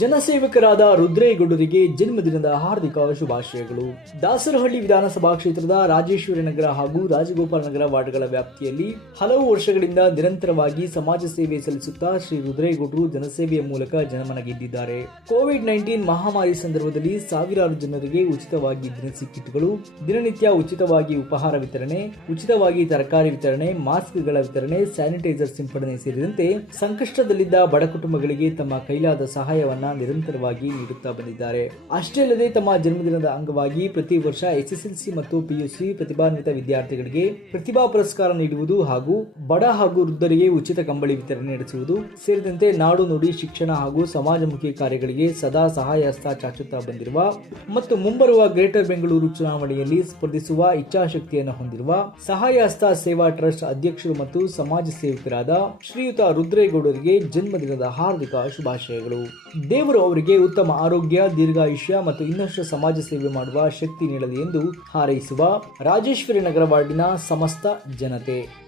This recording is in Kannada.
ಜನಸೇವಕರಾದ ರುದ್ರೇಗೌಡರಿಗೆ ಜನ್ಮದಿನದ ಹಾರ್ದಿಕ ಶುಭಾಶಯಗಳು. ದಾಸರಹಳ್ಳಿ ವಿಧಾನಸಭಾ ಕ್ಷೇತ್ರದ ರಾಜೇಶ್ವರಿ ನಗರ ಹಾಗೂ ರಾಜಗೋಪಾಲ ನಗರ ವಾರ್ಡ್ಗಳ ವ್ಯಾಪ್ತಿಯಲ್ಲಿ ಹಲವು ವರ್ಷಗಳಿಂದ ನಿರಂತರವಾಗಿ ಸಮಾಜ ಸೇವೆ ಸಲ್ಲಿಸುತ್ತಾ ಶ್ರೀ ರುದ್ರೇಗೌಡರು ಜನಸೇವೆಯ ಮೂಲಕ ಜನಮನ ಗೆದ್ದಿದ್ದಾರೆ. ಕೋವಿಡ್-19 ಮಹಾಮಾರಿ ಸಂದರ್ಭದಲ್ಲಿ ಸಾವಿರಾರು ಜನರಿಗೆ ಉಚಿತವಾಗಿ ದಿನಸಿ ಕಿಟ್ಗಳು, ದಿನನಿತ್ಯ ಉಚಿತವಾಗಿ ಉಪಹಾರ ವಿತರಣೆ, ಉಚಿತವಾಗಿ ತರಕಾರಿ ವಿತರಣೆ, ಮಾಸ್ಕ್ಗಳ ವಿತರಣೆ, ಸ್ಯಾನಿಟೈಸರ್ ಸಿಂಪಡಣೆ ಸೇರಿದಂತೆ ಸಂಕಷ್ಟದಲ್ಲಿದ್ದ ಬಡ ಕುಟುಂಬಗಳಿಗೆ ತಮ್ಮ ಕೈಲಾದ ಸಹಾಯವನ್ನು ನಿರಂತರವಾಗಿ ನೀಡುತ್ತಾ ಬಂದಿದ್ದಾರೆ. ಅಷ್ಟೇ ಅಲ್ಲದೆ ತಮ್ಮ ಜನ್ಮದಿನದ ಅಂಗವಾಗಿ ಪ್ರತಿ ವರ್ಷ ಎಸ್ಎಸ್ಎಲ್ಸಿ ಮತ್ತು ಪಿಯುಸಿ ಪ್ರತಿಭಾನ್ವಿತ ವಿದ್ಯಾರ್ಥಿಗಳಿಗೆ ಪ್ರತಿಭಾ ಪುರಸ್ಕಾರ ನೀಡುವುದು ಹಾಗೂ ಬಡ ಹಾಗೂ ವೃದ್ಧರಿಗೆ ಉಚಿತ ಕಂಬಳಿ ವಿತರಣೆ ನಡೆಸುವುದು ಸೇರಿದಂತೆ ನಾಡು ನುಡಿ ಶಿಕ್ಷಣ ಹಾಗೂ ಸಮಾಜಮುಖಿ ಕಾರ್ಯಗಳಿಗೆ ಸದಾ ಸಹಾಯ ಹಸ್ತ ಚಾಚುತ್ತಾ ಬಂದಿರುವ ಮತ್ತು ಮುಂಬರುವ ಗ್ರೇಟರ್ ಬೆಂಗಳೂರು ಚುನಾವಣೆಯಲ್ಲಿ ಸ್ಪರ್ಧಿಸುವ ಇಚ್ಛಾಶಕ್ತಿಯನ್ನು ಹೊಂದಿರುವ ಸಹಾಯ ಹಸ್ತ ಸೇವಾ ಟ್ರಸ್ಟ್ ಅಧ್ಯಕ್ಷರು ಮತ್ತು ಸಮಾಜ ಸೇವಕರಾದ ಶ್ರೀಯುತ ರುದ್ರೇಗೌಡರಿಗೆ ಜನ್ಮದಿನದ ಹಾರ್ದಿಕ ಶುಭಾಶಯಗಳು. ದೇವರು ಅವರಿಗೆ ಉತ್ತಮ ಆರೋಗ್ಯ, ದೀರ್ಘಾಯುಷ್ಯ ಮತ್ತು ಇನ್ನಷ್ಟು ಸಮಾಜ ಸೇವೆ ಮಾಡುವ ಶಕ್ತಿ ನೀಡಲಿ ಎಂದು ಹಾರೈಸುವ ರಾಜೇಶ್ವರಿ ನಗರ ವಾರ್ಡಿನ ಸಮಸ್ತ ಜನತೆ.